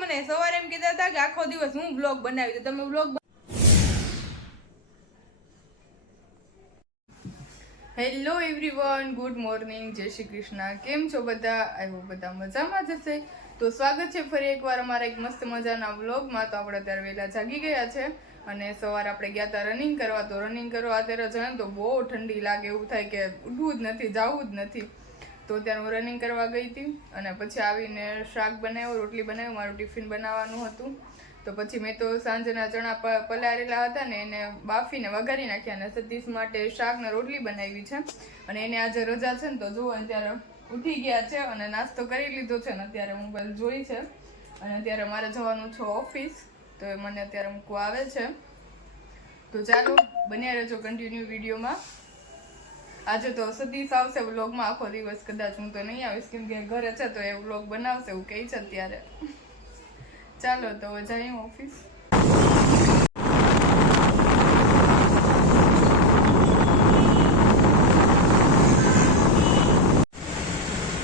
મને સવારે એમ કીધા હતા કે આખો દિવસ હું વ્લોગ બનાવી દઉં. તમે vlog hello everyone, good morning, જય શ્રી કૃષ્ણ. કેમ છો બધા? આઈ હોપ બધા મજામાં જ હશે. તો સ્વાગત છે ફરી એકવાર અમારા એક મસ્ત મજાના વ્લોગમાં. તો આપણે અત્યારે વહેલા જાગી ગયા છે અને સવારે આપણે ગયા હતા રનિંગ કરવા. તો રનિંગ કરવા અત્યારે જાય ને તો બહુ ઠંડી લાગે, એવું થાય કે ઉઠવું જ નથી, જવું જ નથી. તો ત્યારે હું રનિંગ કરવા ગઈ હતી અને પછી આવીને શાક બનાવ્યું, રોટલી બનાવ્યું, મારું ટિફિન બનાવવાનું હતું. તો પછી મેં તો સાંજના ચણા પલાળેલા હતા ને એને બાફીને વઘારી નાખ્યા અને સતીશ માટે શાક ને રોટલી બનાવી છે. અને એને આજે રજા છે ને તો જુઓ અત્યારે ઉઠી ગયા છે અને નાસ્તો કરી લીધો છે ને અત્યારે મોબાઈલ જોઈ છે. અને અત્યારે મારે જવાનું છે ઓફિસ, તો એ મને અત્યારે મૂકવા આવે છે. તો ચાલો બન્યા રહેજો કન્ટિન્યુ વિડીયોમાં. આજે તો સતીશ આવશે વ્લોગમાં, આખો દિવસ કદાચ હું તો નહીં આવીશ કેમ કે ઘરે છે તો એ વ્લોગ બનાવશે એવું કહે છે અત્યારે. ચાલો તો હવે જઈએ ઓફિસ.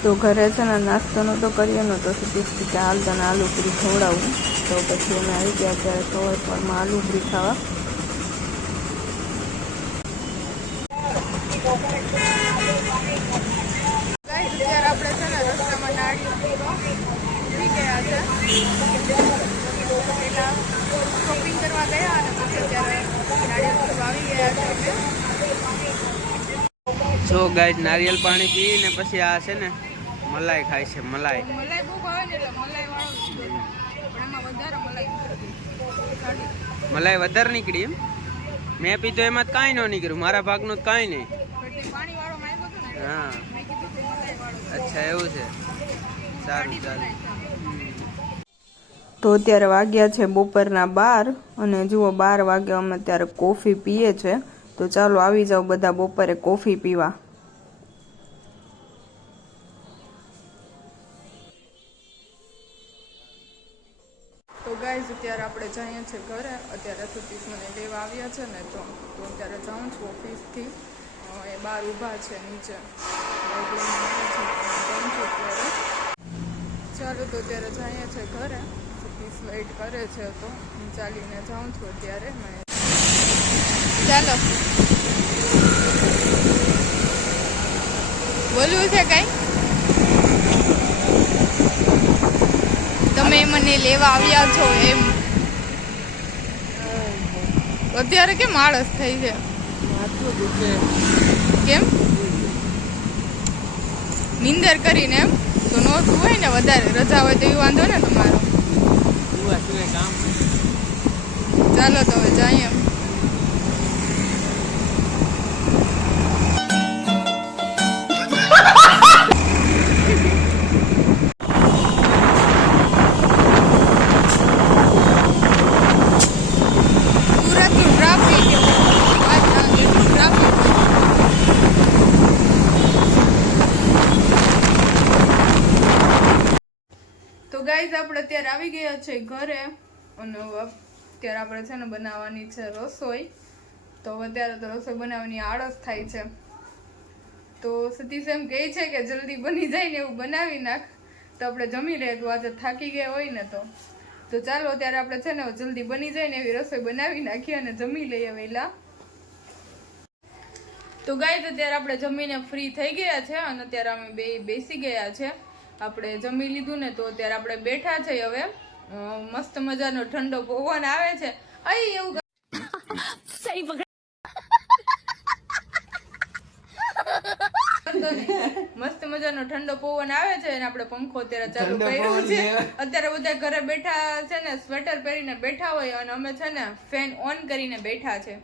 તો ઘરે છે ને નાસ્તો નહોતો કર્યો ને તો સતીશથી કે હાલ તને આલુ પૂરી ખવડાવું. તો પછી અમે આવી ગયા અત્યારે સવારમાં આલુ પૂરી ખાવા. આપણે છે ને રસ્તામાં નાળિયેર ઉતરી ગયા છે. પેલા શોપિંગ કરવા ગયા અને પછી અત્યારે નાળિયેર આવી ગયા છે. સો ગાઈસ નારિયેલ પાણી પી ને પછી આ છે ને મલાઈ ખાય છે. મલાઈ બહુ ભાવે ને એટલે મલાઈ વાળો પણ એમાં વધારે મલાઈ વધારે નીકળી એમ. મેં પીધો એમાં કાંઈ ન નીકળ્યું, મારા ભાગનું જ કાંઈ નહીં. પાણી વાળો માંગ્યો હતો ને હા મેં કીધું કે મલાઈ વાળો. અચ્છા એવું છે, સારું સારું. તો અત્યારે વાગ્યા છે બપોરના 12 અને જુઓ 12 વાગે અમે અત્યારે કોફી પીએ છે. તો ચાલો આવી જાઓ બધા બપોરે કોફી પીવા. તો ગાઈઝ અત્યારે આપણે જઈએ છીએ ઘરે. અત્યારે સતીશ મને લેવા આવ્યા છે ને તો અત્યારે જાઉં છું ઓફિસથી. એ બહાર ઊભા છે નીચે. ચાલો તો અત્યારે જઈએ છીએ ઘરે. સતીશ વેઇટ કરે છે તો હું ચાલીને જાઉં છું અત્યારે. ચાલો બોલવું છે કઈ? તમે મને લેવા આવ્યા છો એમ? અત્યારે કેમ આળસ થઈ છે? કેમ? નીંદર કરીને એમ? તો નો હોય ને વધારે રજા હોય તો એવું વાંધો ને તમારો. ચાલો તો હવે જઈએ. ગાઈઝ આપણે અત્યારે આવી ગયા છે ઘરે અને અત્યારે આપણે છે ને બનાવવાની છે રસોઈ. તો અત્યારે તો રસોઈ બનાવવાની આળસ થાય છે. તો સતીશ એમ કહે છે કે જલ્દી બની જાય ને એવું બનાવી નાખ તો આપણે જમી લઈએ. તો આજે થાકી ગયા હોય ને તો ચાલો અત્યારે આપણે છે ને જલ્દી બની જાય ને એવી રસોઈ બનાવી નાખીએ અને જમી લઈએ વહેલા. તો ગાઈઝ અત્યારે આપણે જમીને ફ્રી થઈ ગયા છે અને અત્યારે અમે બેસી ગયા છે. આપણે જમી લીધું ને તો અત્યારે આપણે બેઠા છે. હવે મસ્ત મજાનો ઠંડો પવન આવે છે. અહીં એવું મસ્ત મજાનો ઠંડો પવન આવે છે અને આપણે પંખો અત્યારે ચાલુ કર્યો છે. અત્યારે બધા ઘરે બેઠા છે ને સ્વેટર પહેરીને બેઠા હોય અને અમે છે ને ફેન ઓન કરીને બેઠા છે.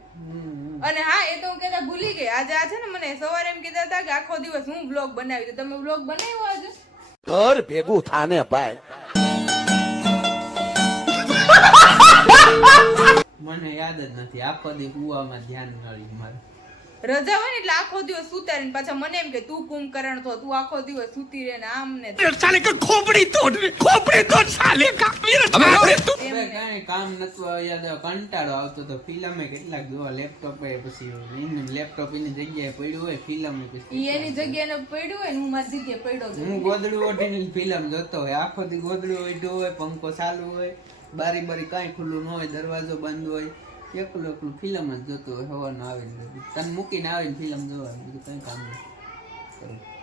અને હા એ તો હું કહેતા ભૂલી ગઈ, આજે આ છે ને મને સવારે એમ કીધા હતા કે આખો દિવસ હું વ્લોગ બનાવી દઉં. તમે વ્લોગ બનાવ્યો આજે? ઘર ભેગું થાને ભાઈ. મને યાદ જ નથી. આખો દી કુવામાં ધ્યાન નળી મારે. રજા હોય ને એટલે આખો દિવસ સુતા રહીને પાછા મને એમ કે તું કુંભકરણ તો તું આખો દિવસ સુતી રહે ને આમ ને साले का खोपड़ी तोड़ साले का હવે કાંઈ કામ નતું યાદ કંટાળો આવતો તો ફિલ્મે કેટલાક જોવા લેપટોપ પછી લેપટોપ એની જગ્યાએ પડ્યું હોય ફિલ્મ ઈ એની જગ્યાએ પડ્યું હોય ને હું મારી જગ્યાએ પડ્યો છું હું ગોદડું ઓઢીને ફિલ્મ જોતો હોય આખો દી ગોદડું ઓઢ્યું હોય પંખો ચાલુ હોય બારી કાંઈ ખુલ્લું ન હોય દરવાજો બંધ હોય એકલું ફિલ્મ જ જોતો હોય હવાનો આવીને તને મૂકીને આવીને ફિલ્મ જોવા બીજું કઈ કામ નહીં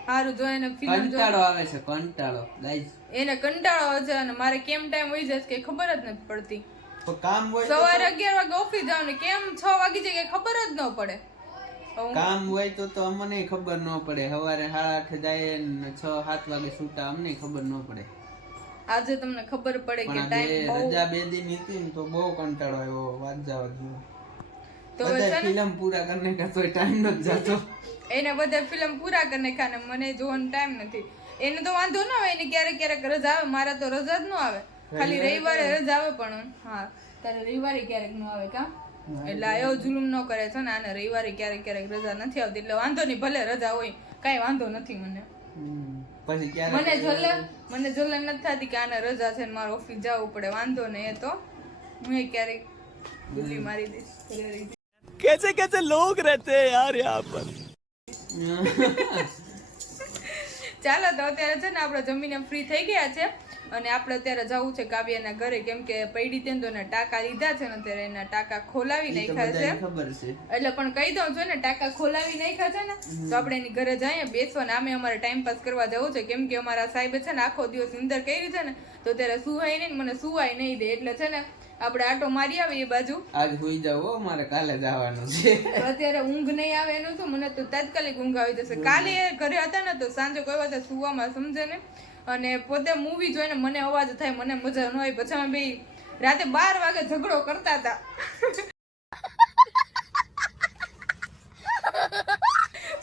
સારું જો એને ફિલ્મ કંટાળો આવે છે કંટાળો ગાઈસ એને કંટાળો આવે છે અને મારે કેમ ટાઈમ હોય જશે કે ખબર જ નથી પડતી તો કામ હોય તો સવારે 11 વાગે ઓફિસ જાવ ને કેમ 6 વાગી જાય કે ખબર જ ન પડે કામ હોય તો અમને ખબર ન પડે સવારે 8:30 જાય ને 6-7 વાગે છૂટા અમને ખબર ન પડે આજે તમને ખબર પડે કે ટાઈમ બહુ રજા 2 દિન હતી ને તો બહુ કંટાળો આવ્યો વાત જવા દો તો બધા ફિલ્મ પૂરા કરને કા તો ટાઈમ ન જતો એને બધા ફિલ્મ પૂરા કરીને ખાને મને જોવાનો ટાઈમ નથી એને તો વાંધો ન આવે એને ક્યારેક રજા આવે મારા તો રજા જ ન આવે ખાલી રવિવારે રજા આવે પણ હા તારે રવિવારે ક્યારેક ન આવે કા એટલે એવો જુલુમ ન કરે છે ને આને રવિવારે ક્યારેક રજા નથી આવતી એટલે વાંધો નહીં ભલે રજા હોય કાંઈ વાંધો નથી મને પછી ક્યારે મને જલન નથી થતી કે આને રજા છે ને મારે ઓફિસ જવું પડે વાંધો નહીં એ તો હું ક્યારેક ગુલ્લી મારી દઈશ ઘરે રહી कैसे कैसे लोग रहते हैं यार यहाँ पर ચાલો તો અત્યારે છે ને આપણે જમીને ફ્રી થઈ ગયા છે અને આપણે અત્યારે જવું છે કાવ્યાના ઘરે કેમ કે પૈડી તેન તો ને ટાકા લીધા છે ને અત્યારે એના ટાકા ખોલાવી નાખ્યા છે ખબર છે એટલે પણ કહી દઉં છું ને ટાકા ખોલાવી નાખ્યા છે ને તો આપણે એની ઘરે જઈએ બેસવા ને આમે અમારે ટાઈમ પાસ કરવા જવું છે કેમ કે અમારા સાહેબે છે ને આખો દિવસ નિંદર કરી છે ને તો અત્યારે સુવાય નહીં મને સુવાય નહીં દે એટલે છે ને આપણે આટો મારી આવી એ બાજુ આજ હોઈ જાવ મારે કાલે જવાનું છે અત્યારે ઊંઘ નહીં આવે એનું તો મને તો તાત્કાલિક ઊંઘ આવી જશે કાલે ઘરે હતા ને તો સાંજે કોઈ વાત સુવામાં સમજે ને અને પોતે મૂવી જોઈને મને અવાજ થાય મને મજા ન આવી પછી અમે બે રાતે 12 વાગે ઝઘડો કરતા હતા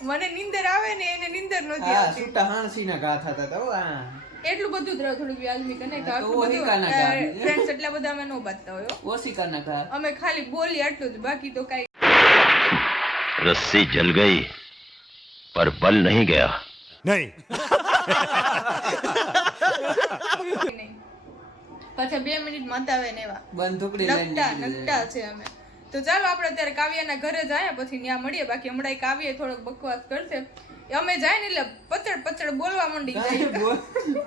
મને નીંદર આવે ને એને નીંદર નથી આવતી છૂટા હાણસીના ઘા થતા હતા એટલું બધું જ થોડુંક વ્યાજબી કને ફ્રેન્ડ્સ એટલા બધા અમે નો બાંધતા હોય ઓશિકાના ઘા અમે ખાલી બોલી આટલું જ બાકી તો કઈ रस्सी जल गई पर बल नहीं गया नहीं નહીં પાછા 2 મિનિટ મતાવે ને એવા બંધુકડી નકટા છે અમે તો ચાલો આપણે અત્યારે કાવ્યાના ઘરે જાય પછી ત્યાં મળીએ બાકી હમણાં કાવ્ય થોડોક બકવાસ કરશે અમે જાય ને એટલે પચડ બોલવા માંડી જાય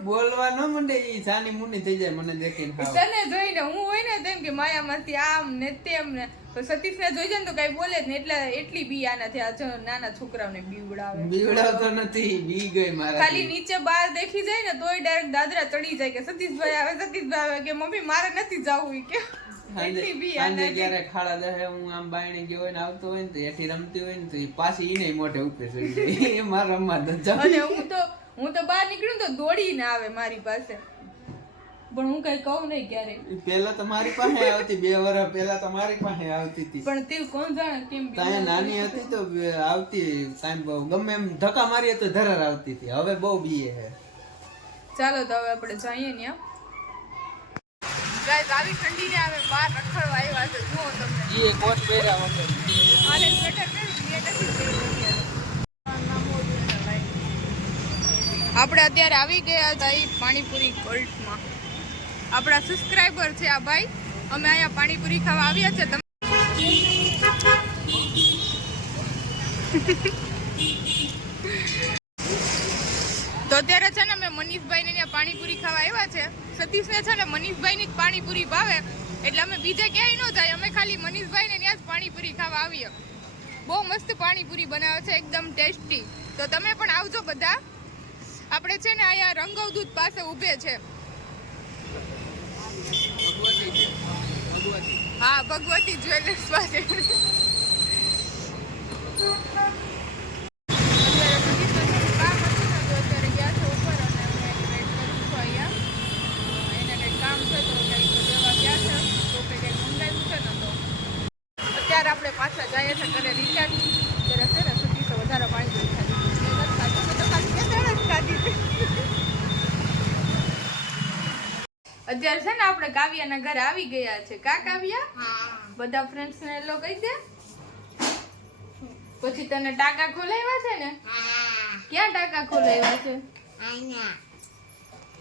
બોલવા ન માંડે ઈ સાની મુની થઈ જાય મને દેખીને તને જોઈને હું હોય ને તેમ કે માયામાંથી આમ ને તેમ ને તો સતીશ ને જોઈ જાય ને તો કઈ બોલે જ ને એટલે એટલી બી આનાથી આ જો નાના છોકરાઓને બીવડાવતો નથી બી ગઈ મારા ખાલી નીચે બહાર દેખી જાય ને તોય ડાયરેક્ટ દાદરા ચડી જાય કે સતીશભાઈ આવે કે મમ્મી મારે નથી જવું કે એટલી બી આના જયારે ખાડા દહે હું આમ બાયણે ગયો હોય ને આવતો હોય ને તો એથી રમતી હોય ને તો ઈ પાછી ઈને મોઢે ઉપર ચડી જાય એ મારા રમવા ન જાવ અને હું તો બહાર નીકળું તો દોડીને આવે મારી પાસે પણ હું કઈ કહું નહીં ક્યારે પેલા તો મારી પાસે આવતી 2 વર્ષ પહેલા તો મારી પાસે આવતી હતી પણ તે કોણ જાણે કેમ તાય નાની હતી તો આવતી તાય ગમે એમ ધક્કા મારીએ તો ધરાર આવતી હતી હવે બહુ બીએ હે ચાલો તો હવે આપણે જઈએ ને ગાઈસ આવી ઠંડી ને આવે બહાર રખડવા આવ્યા છે જુઓ તમને ઈ કોટ પહેર્યા વગર આને સ્વેટર પહેરી મેં નથી પહેરી આપણે અત્યારે આવી ગયા હતા પાણીપુરી કોલ્ટમાં આપણા સબસ્ક્રાઇબર છે આ ભાઈ અમે અહીંયા પાણીપુરી ખાવા આવ્યા છે તો અત્યારે છે ને અમે મનીષભાઈને ત્યાં પાણીપુરી ખાવા આવ્યા છે સતીશને છે ને મનીષભાઈની જ પાણીપુરી ભાવે એટલે અમે બીજે ક્યાંય ન જાય અમે ખાલી મનીષભાઈને ત્યાં જ પાણીપુરી ખાવા આવીએ બહુ મસ્ત પાણીપુરી બનાવે છે એકદમ ટેસ્ટી તો તમે પણ આવજો બધા આપણે છે ને અહીંયા રંગવદૂત પાસે ઊભે છે હા ભગવતી જ્વેલર્સ પાસે અત્યારે આપણે પાછા જઈએ છીએ ઘરે રિટર્ન ત્યારે છે ને સતીશો વધારે પાણી અત્યારે છે ને આપણે કાવ્યાના ઘરે આવી ગયા છે કા કાવ્યા બધા ફ્રેન્ડ્સ ને લો કહી દે પછી તને ટાંકા ખોલાવ્યા છે ને? ક્યાં ટાંકા ખોલાવ્યા છે?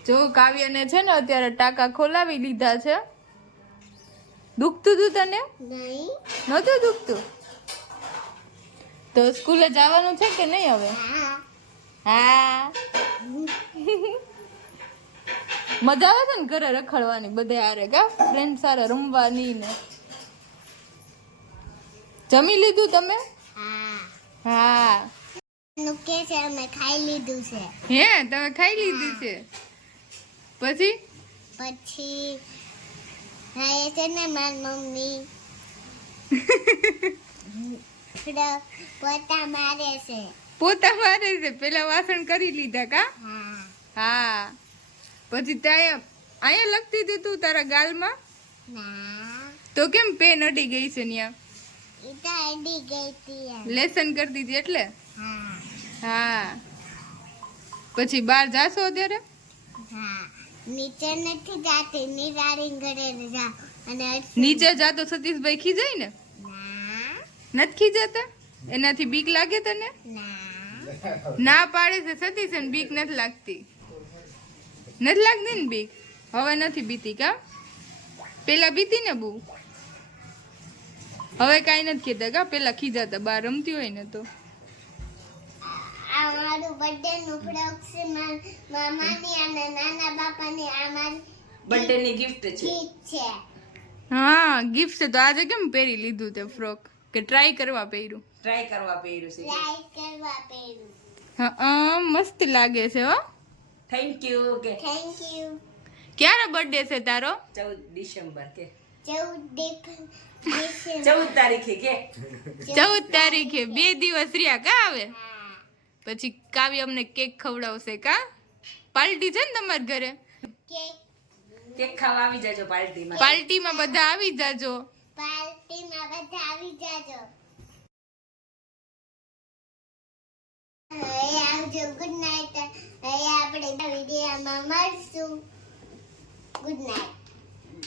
જો કાવ્યને છે ને અત્યારે ટાંકા ખોલાવી લીધા છે. દુખતું તું તને? નહોતું દુખતું? તો સ્કૂલે જવાનું છે કે નહીં હવે? હા. મજા આવે છે ને ઘરે રખડવાની બધે હારે કા ફ્રેન્ડ સારે રમવાની ને. જમી લીધું તમે? હા. નુકે છે અમે ખાઈ લીધું છે. હે તમે ખાઈ લીધું છે? પછી હા છે ને મારી મમ્મી પોતા મારે છે. પોતા મારે છે. પેલા વાસણ કરી લીધા કા? હા. પછી ત્યાં અહીંયા લગતી હતી તું તારા ગાલમાં? ના તો કેમ પેન અડી ગઈ છે ન્યા? ઈ તો અડી ગઈ હતી. લેસન કરતી હતી એટલે? હા હા. પછી બહાર જાશો અત્યારે? હા નીચે નથી જાતી નિરાળી ઘરે જા અને નીચે જાતો સતીશભાઈ ખીજાય ને? ના નથી ખીજાતા? એનાથી બીક લાગે તને? ના ના પાડે છે સતીશ ને બીક નથી લાગતી. નથી લાગતી ને બીક? હવે નથી બીતી કા? પેલા બીતી ને બહુ? હવે કાંઈ નથી કહેતા કા? પેલા ખીજાતા બહાર રમતી હોય ને તો. આ મારું બર્થડે નું ફ્રોક છે મામાની અને નાના બાપાની. આ મારી બર્થડે ની ગિફ્ટ છે. ગીફ્ટ છે. હા ગિફ્ટ છે તો આજે કેમ પહેરી લીધું તે ફ્રોક? કે ટ્રાય કરવા પહેર્યું? ટ્રાય કરવા પહેર્યું છે. લાઈક કરવા પહેરું. હા મસ્ત લાગે છે હો. થેન્ક યુ કે થેન્ક યુ. ક્યારે બર્થડે છે તારો? 14 ડિસેમ્બર કે 14 14 તારીખે કે 14 તારીખે 2 દિવસ રહ્યા કા આવે? પછી કાવ્ય અમને કેક ખવડાવશે કા? પાર્ટી છે ને તમારા ઘરે? કેક કેક ખાવા આવી જાજો પાર્ટીમાં. પાર્ટીમાં બધા આવી જાજો. પાર્ટીમાં બધા આવી જાજો. હવે આવજો. Good night. હવે આપણે વિડીયોમાં મળશું.